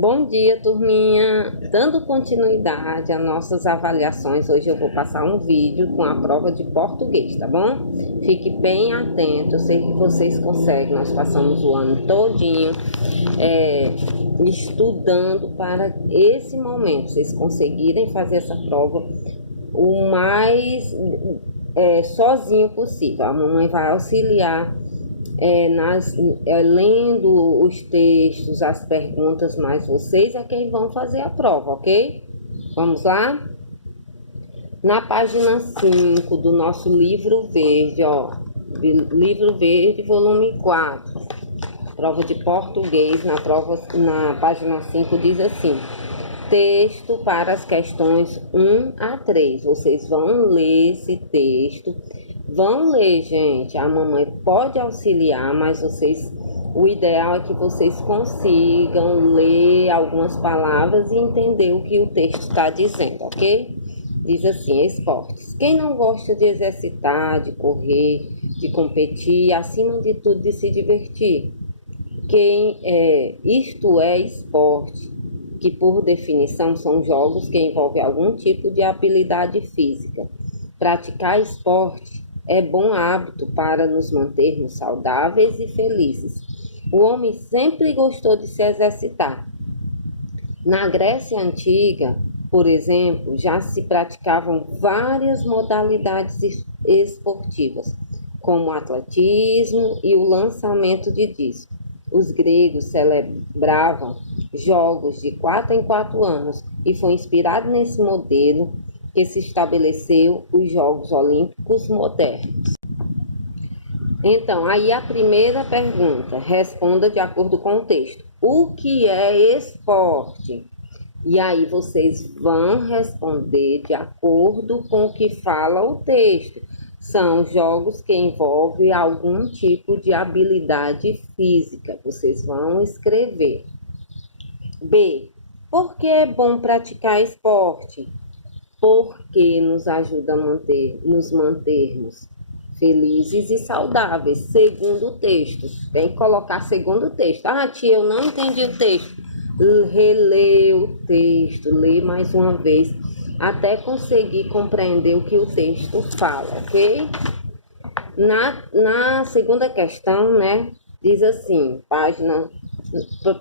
Bom dia, turminha! Dando continuidade às nossas avaliações, hoje eu vou passar um vídeo com a prova de português, tá bom? Fique bem atento, eu sei que vocês conseguem, nós passamos o ano todinho estudando para esse momento, vocês conseguirem fazer essa prova o mais sozinho possível. A mamãe vai auxiliar lendo os textos, as perguntas, mas vocês é quem vão fazer a prova, ok? Vamos lá? Na página 5 do nosso livro verde, livro verde, volume 4, prova de português, na página 5 diz assim: texto para as questões 1 a 3. Vocês vão ler esse texto. Vão ler, gente. A mamãe pode auxiliar, mas o ideal é que vocês consigam ler algumas palavras e entender o que o texto está dizendo, ok? Diz assim: esportes. Quem não gosta de exercitar, de correr, de competir, acima de tudo de se divertir? Isto é esporte, que por definição são jogos que envolvem algum tipo de habilidade física. Praticar esporte é bom hábito para nos mantermos saudáveis e felizes. O homem sempre gostou de se exercitar. Na Grécia Antiga, por exemplo, já se praticavam várias modalidades esportivas, como o atletismo e o lançamento de disco. Os gregos celebravam jogos de 4 em 4 anos e foi inspirado nesse modelo que se estabeleceu os Jogos Olímpicos modernos. Então, aí a primeira pergunta, responda de acordo com o texto. O que é esporte? E aí vocês vão responder de acordo com o que fala o texto. São jogos que envolvem algum tipo de habilidade física. Vocês vão escrever. B. Por que é bom praticar esporte? Porque nos ajuda a nos mantermos felizes e saudáveis, segundo o texto. Tem que colocar segundo o texto. Ah, tia, eu não entendi o texto. Relê o texto, lê mais uma vez, até conseguir compreender o que o texto fala, ok? Na segunda questão, diz assim,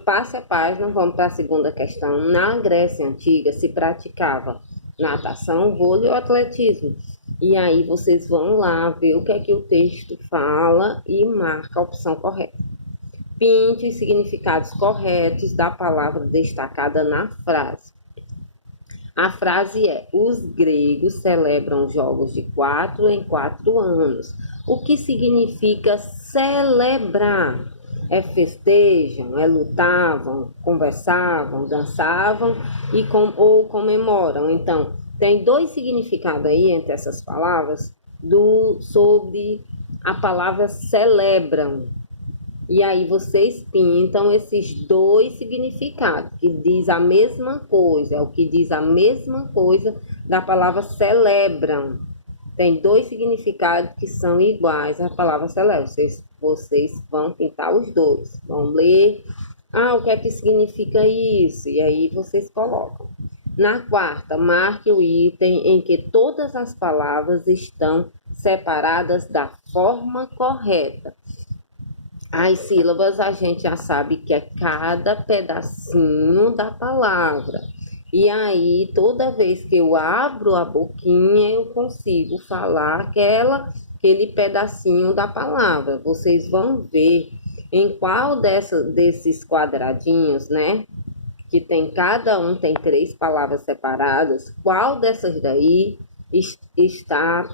passe a página, vamos para a segunda questão. Na Grécia Antiga se praticava natação, vôlei ou atletismo. E aí vocês vão lá ver o que é que o texto fala e marca a opção correta. Pinte os significados corretos da palavra destacada na frase. A frase é: os gregos celebram jogos de 4 em 4 anos. O que significa celebrar? Festejam, lutavam, conversavam, dançavam ou comemoram. Então, tem 2 significados aí entre essas palavras sobre a palavra celebram. E aí vocês pintam esses 2 significados, que diz a mesma coisa, é o que diz a mesma coisa da palavra celebram. Tem 2 significados que são iguais à palavra celebram. Vocês vão pintar os 2. Vão ler, o que é que significa isso? E aí vocês colocam. Na quarta, marque o item em que todas as palavras estão separadas da forma correta. As sílabas a gente já sabe que é cada pedacinho da palavra. E aí, toda vez que eu abro a boquinha, eu consigo falar aquele pedacinho da palavra. Vocês vão ver em qual desses quadradinhos, que cada um tem 3 palavras separadas, qual dessas daí está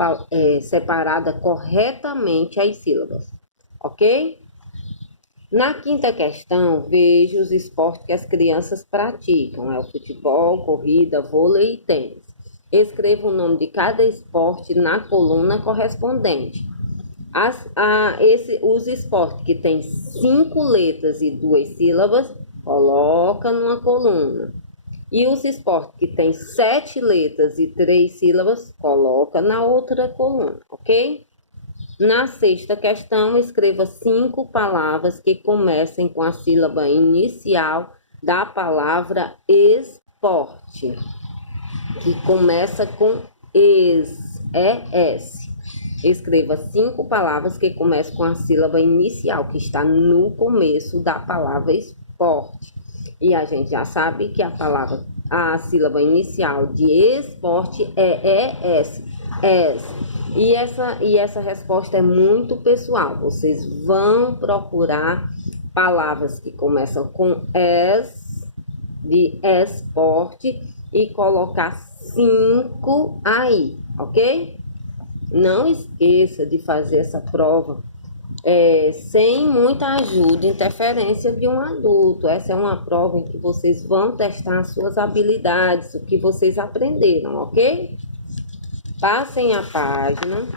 separada corretamente as sílabas, ok? Na quinta questão, veja os esportes que as crianças praticam. É o futebol, corrida, vôlei e tênis. Escreva o nome de cada esporte na coluna correspondente. Os esportes que têm 5 letras e 2 sílabas, coloca numa coluna. E os esportes que têm 7 letras e 3 sílabas, coloca na outra coluna, ok? Na sexta questão, escreva 5 palavras que comecem com a sílaba inicial da palavra esporte, que começa com es. Escreva 5 palavras que começam com a sílaba inicial, que está no começo da palavra esporte. E a gente já sabe que a sílaba inicial de esporte é es. E essa resposta é muito pessoal. Vocês vão procurar palavras que começam com es, de esporte, e colocar 5 aí, ok? Não esqueça de fazer essa prova sem muita ajuda, interferência de um adulto. Essa é uma prova em que vocês vão testar as suas habilidades, o que vocês aprenderam, ok? Passem a página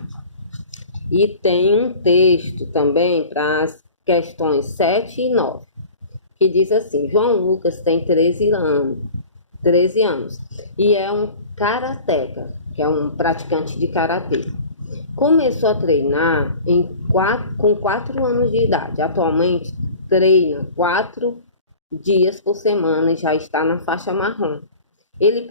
e tem um texto também para as questões 7 e 9, que diz assim: João Lucas tem 13 anos e é um karateca, que é um praticante de karatê. Começou a treinar com 4 anos de idade. Atualmente treina 4 dias por semana e já está na faixa marrom. Ele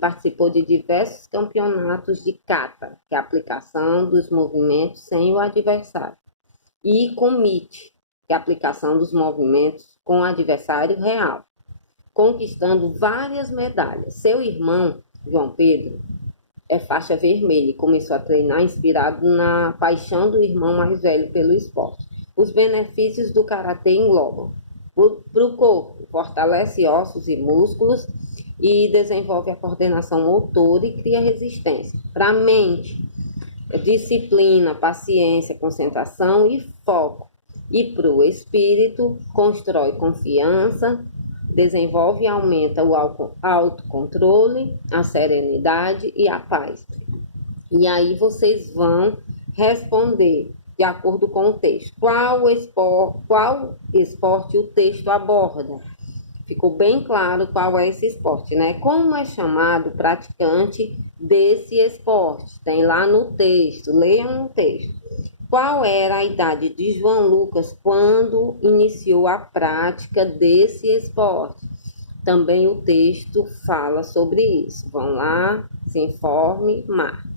participou de diversos campeonatos de kata, que é a aplicação dos movimentos sem o adversário, e kumite, que é a aplicação dos movimentos com o adversário real, conquistando várias medalhas. Seu irmão, João Pedro, é faixa vermelha e começou a treinar inspirado na paixão do irmão mais velho pelo esporte. Os benefícios do karatê englobam: para o corpo, fortalece ossos e músculos e desenvolve a coordenação motora e cria resistência. Para a mente, disciplina, paciência, concentração e foco. E para o espírito, constrói confiança, desenvolve e aumenta o autocontrole, a serenidade e a paz. E aí vocês vão responder de acordo com o texto. Qual esporte o texto aborda? Ficou bem claro qual é esse esporte, né? Como é chamado o praticante desse esporte? Tem lá no texto, leiam no texto. Qual era a idade de João Lucas quando iniciou a prática desse esporte? Também o texto fala sobre isso. Vão lá, se informe, marque.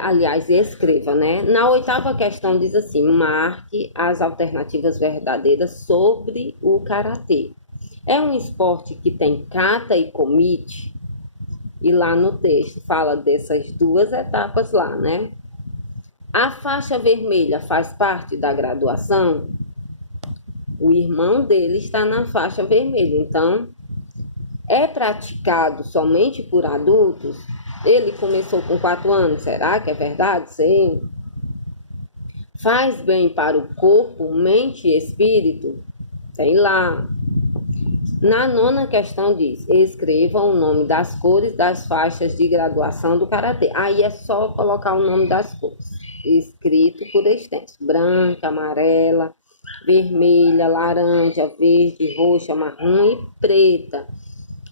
Aliás, escreva, né? Na 8ª questão diz assim: marque as alternativas verdadeiras sobre o karatê. É um esporte que tem kata e kumite? E lá no texto fala dessas 2 etapas lá, né? A faixa vermelha faz parte da graduação? O irmão dele está na faixa vermelha, então é praticado somente por adultos? Ele começou com 4 anos, será que é verdade? Sim. Faz bem para o corpo, mente e espírito? Tem lá. Na 9ª questão diz: escreva o nome das cores das faixas de graduação do karatê. Aí é só colocar o nome das cores, escrito por extenso: branca, amarela, vermelha, laranja, verde, roxa, marrom e preta.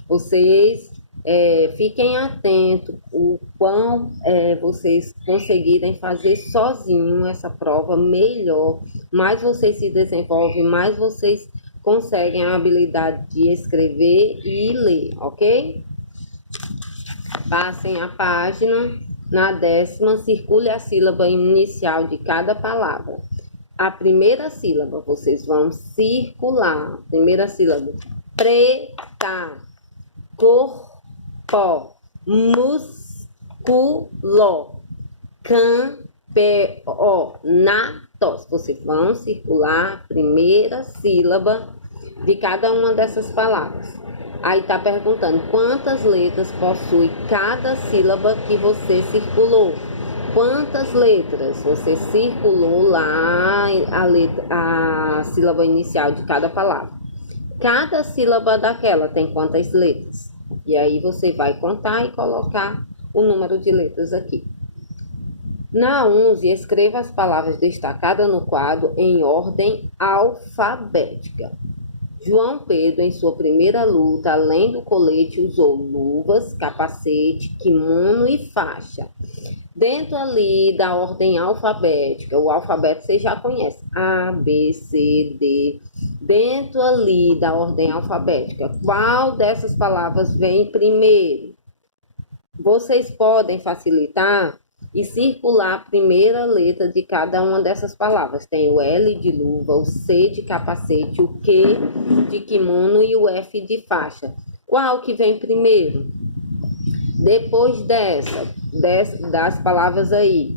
Vocês fiquem atentos o quão vocês conseguirem fazer sozinho essa prova, melhor. Mais vocês se desenvolvem, mais vocês conseguem a habilidade de escrever e ler, ok? Passem a página. Na 10ª, circule a sílaba inicial de cada palavra. A primeira sílaba vocês vão circular. A primeira sílaba: preta, corpo, músculo, campeonatos. Vocês vão circular a primeira sílaba de cada uma dessas palavras. Aí tá perguntando quantas letras possui cada sílaba que você circulou. Quantas letras você circulou lá a sílaba inicial de cada palavra. Cada sílaba daquela tem quantas letras? E aí você vai contar e colocar o número de letras aqui. Na 11, escreva as palavras destacadas no quadro em ordem alfabética. João Pedro, em sua primeira luta, além do colete, usou luvas, capacete, kimono e faixa. Dentro ali da ordem alfabética, o alfabeto você já conhece, A, B, C, D. Dentro ali da ordem alfabética, qual dessas palavras vem primeiro? Vocês podem facilitar e circular a primeira letra de cada uma dessas palavras. Tem o L de luva, o C de capacete, o Q de kimono e o F de faixa. Qual que vem primeiro? Depois das palavras aí,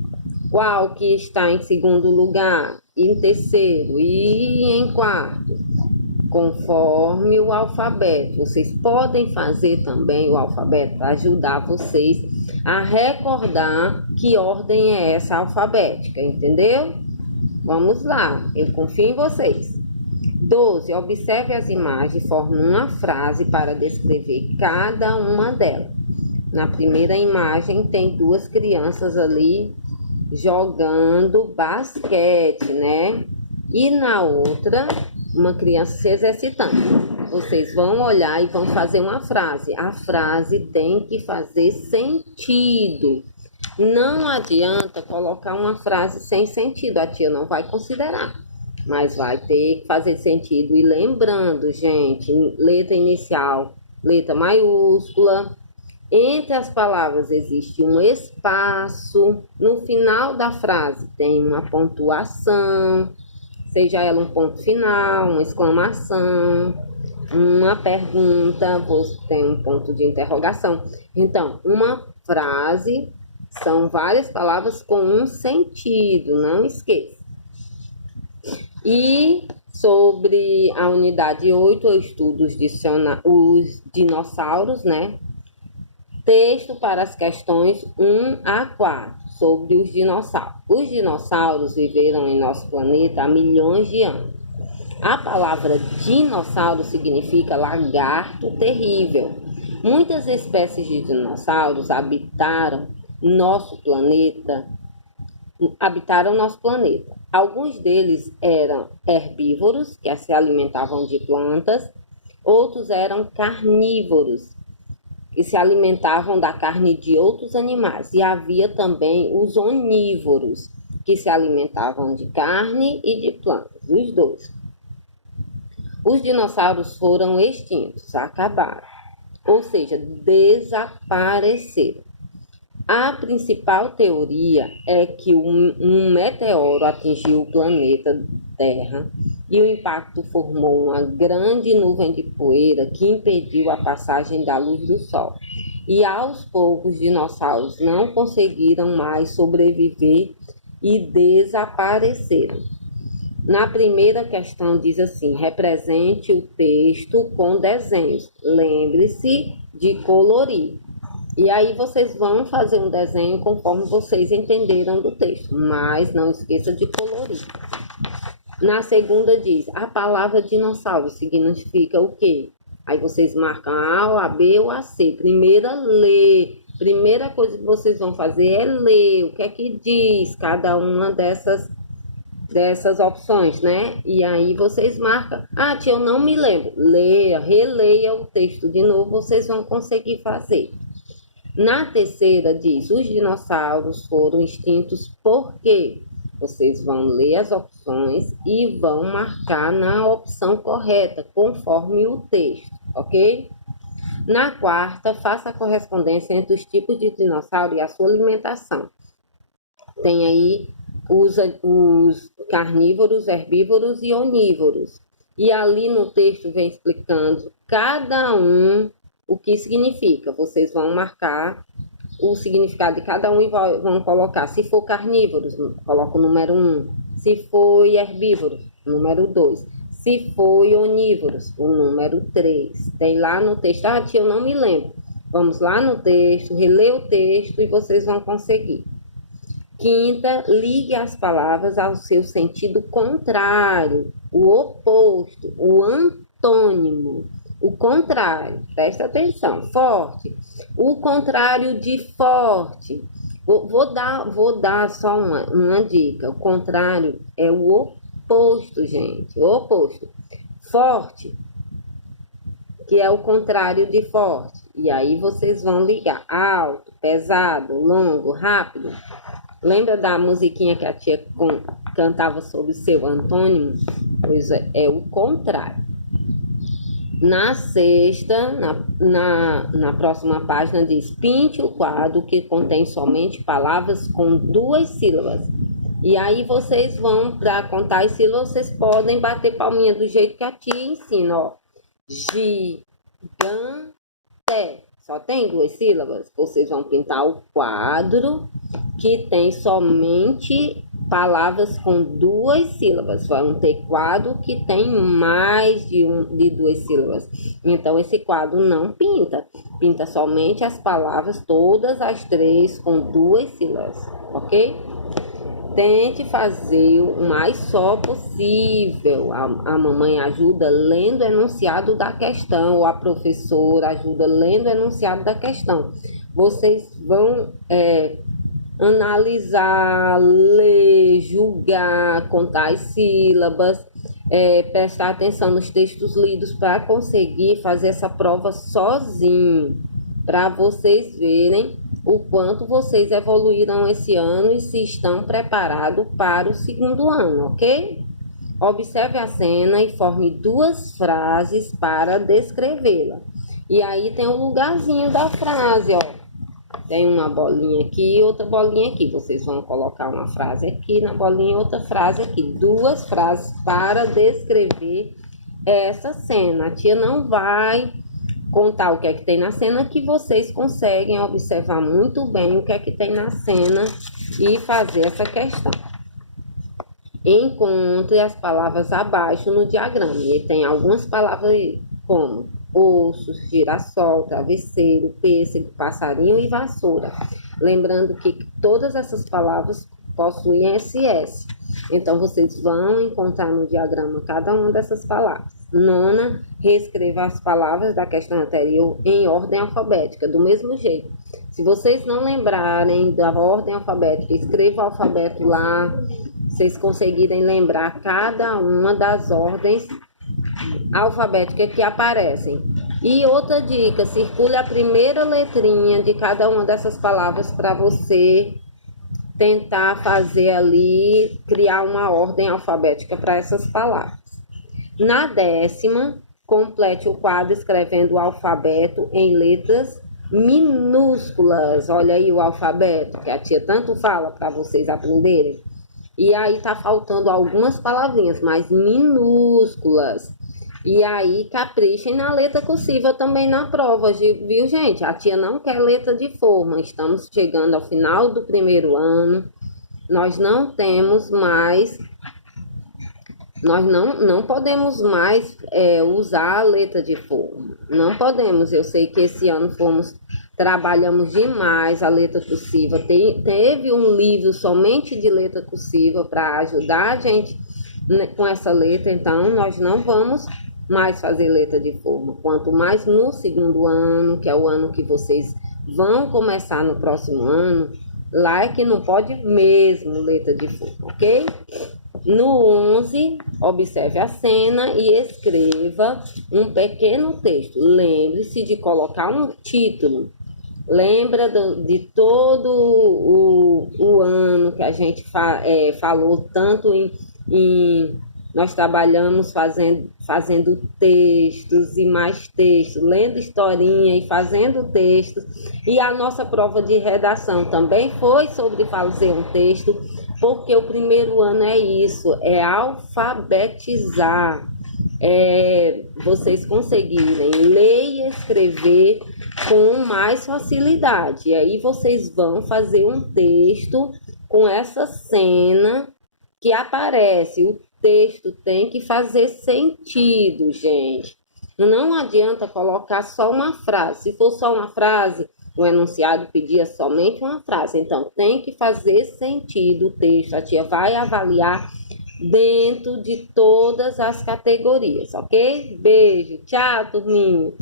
qual que está em segundo lugar, em terceiro e em quarto? Conforme o alfabeto. Vocês podem fazer também o alfabeto para ajudar vocês a recordar que ordem é essa alfabética, entendeu? Vamos lá, eu confio em vocês. 12. Observe as imagens e forme uma frase para descrever cada uma delas. Na primeira imagem tem duas crianças ali jogando basquete, né? E na outra, uma criança se exercitando. Vocês vão olhar e vão fazer uma frase. A frase tem que fazer sentido. Não adianta colocar uma frase sem sentido. A tia não vai considerar. Mas vai ter que fazer sentido. E lembrando, gente, letra inicial, letra maiúscula. Entre as palavras existe um espaço. No final da frase tem uma pontuação. Seja ela um ponto final, uma exclamação, uma pergunta, você tem um ponto de interrogação. Então, uma frase são várias palavras com um sentido, não esqueça. E sobre a unidade 8, eu estudo os dinossauros, né? Texto para as questões 1 a 4. Sobre os dinossauros. Os dinossauros viveram em nosso planeta há milhões de anos. A palavra dinossauro significa lagarto terrível. Muitas espécies de dinossauros habitaram nosso planeta. Alguns deles eram herbívoros, que se alimentavam de plantas. Outros eram carnívoros, que se alimentavam da carne de outros animais. E havia também os onívoros, que se alimentavam de carne e de plantas, os dois. Os dinossauros foram extintos, acabaram, ou seja, desapareceram. A principal teoria é que um meteoro atingiu o planeta Terra e o impacto formou uma grande nuvem de poeira que impediu a passagem da luz do Sol. E aos poucos, os dinossauros não conseguiram mais sobreviver e desapareceram. Na primeira questão diz assim: represente o texto com desenhos. Lembre-se de colorir. E aí vocês vão fazer um desenho conforme vocês entenderam do texto, mas não esqueça de colorir. Na segunda diz, a palavra dinossauro significa o quê? Aí vocês marcam a A, ou a B ou a C. Primeira coisa que vocês vão fazer é ler o que é que diz cada uma dessas opções, né? E aí vocês marcam, tia, eu não me lembro. Leia, releia o texto de novo, vocês vão conseguir fazer. Na terceira diz, os dinossauros foram extintos por quê? Vocês vão ler as opções e vão marcar na opção correta, conforme o texto, ok? Na quarta, faça a correspondência entre os tipos de dinossauro e a sua alimentação. Tem aí os carnívoros, herbívoros e onívoros. E ali no texto vem explicando cada um o que significa. Vocês vão marcar o significado de cada um e vão colocar. Se for carnívoros, coloca o número 1. Se for herbívoros, número 2. Se for onívoros, o número 3. Tem lá no texto. Tia, eu não me lembro. Vamos lá no texto, reler o texto e vocês vão conseguir. Quinta, ligue as palavras ao seu sentido contrário, o oposto, o antônimo. O contrário, presta atenção, forte. O contrário de forte. Vou dar só uma dica. O contrário é o oposto, gente. O oposto. Forte que é o contrário de forte. E aí vocês vão ligar alto, pesado, longo, rápido. Lembra da musiquinha que a tia cantava sobre o seu antônimo? Pois é o contrário. Na sexta, na próxima página, diz: pinte o quadro que contém somente palavras com 2 sílabas. E aí vocês vão, para contar as sílabas, vocês podem bater palminha do jeito que a tia ensina, ó. Gigante. Só tem 2 sílabas. Vocês vão pintar o quadro que tem somente palavras com 2 sílabas. Vão ter quadro que tem mais de 2 sílabas. Então, esse quadro não pinta. Pinta somente as palavras, todas as 3 com 2 sílabas, ok? Tente fazer o mais só possível. A mamãe ajuda lendo o enunciado da questão, ou a professora ajuda lendo o enunciado da questão. Vocês vão analisar, ler, julgar, contar as sílabas, prestar atenção nos textos lidos para conseguir fazer essa prova sozinho, para vocês verem o quanto vocês evoluíram esse ano e se estão preparados para o segundo ano, ok? Observe a cena e forme 2 frases para descrevê-la. E aí tem o lugarzinho da frase, ó. Tem uma bolinha aqui e outra bolinha aqui. Vocês vão colocar uma frase aqui na bolinha e outra frase aqui. 2 frases para descrever essa cena. A tia não vai contar o que é que tem na cena, que vocês conseguem observar muito bem o que é que tem na cena e fazer essa questão. Encontre as palavras abaixo no diagrama. E tem algumas palavras aí, como osso, girassol, travesseiro, pêssego, passarinho e vassoura. Lembrando que todas essas palavras possuem SS. Então, vocês vão encontrar no diagrama cada uma dessas palavras. 9ª, reescreva as palavras da questão anterior em ordem alfabética, do mesmo jeito. Se vocês não lembrarem da ordem alfabética, escreva o alfabeto lá, vocês conseguirem lembrar cada uma das ordens alfabéticas que aparecem. E outra dica, circule a primeira letrinha de cada uma dessas palavras para você tentar fazer ali, criar uma ordem alfabética para essas palavras. Na 10ª, complete o quadro escrevendo o alfabeto em letras minúsculas. Olha aí o alfabeto, que a tia tanto fala para vocês aprenderem. E aí tá faltando algumas palavrinhas, mas minúsculas. E aí caprichem na letra cursiva também na prova, viu, gente? A tia não quer letra de forma. Estamos chegando ao final do primeiro ano. Nós não temos mais... Nós não podemos mais usar a letra de forma. Não podemos. Eu sei que esse ano trabalhamos demais a letra cursiva. Teve um livro somente de letra cursiva para ajudar a gente, né, com essa letra. Então, nós não vamos mais fazer letra de forma. Quanto mais no segundo ano, que é o ano que vocês vão começar no próximo ano, lá é que não pode mesmo letra de forma, ok? No 11, observe a cena e escreva um pequeno texto. Lembre-se de colocar um título. Lembra de todo o ano que a gente falou tanto nós trabalhamos fazendo textos e mais textos, lendo historinha e fazendo textos. E a nossa prova de redação também foi sobre fazer um texto, porque o primeiro ano é isso, é alfabetizar, vocês conseguirem ler e escrever com mais facilidade. E aí vocês vão fazer um texto com essa cena que aparece. O texto tem que fazer sentido, gente. Não adianta colocar só uma frase. Se for só uma frase, o enunciado pedia somente uma frase. Então, tem que fazer sentido o texto. A tia vai avaliar dentro de todas as categorias, ok? Beijo, tchau, turminha.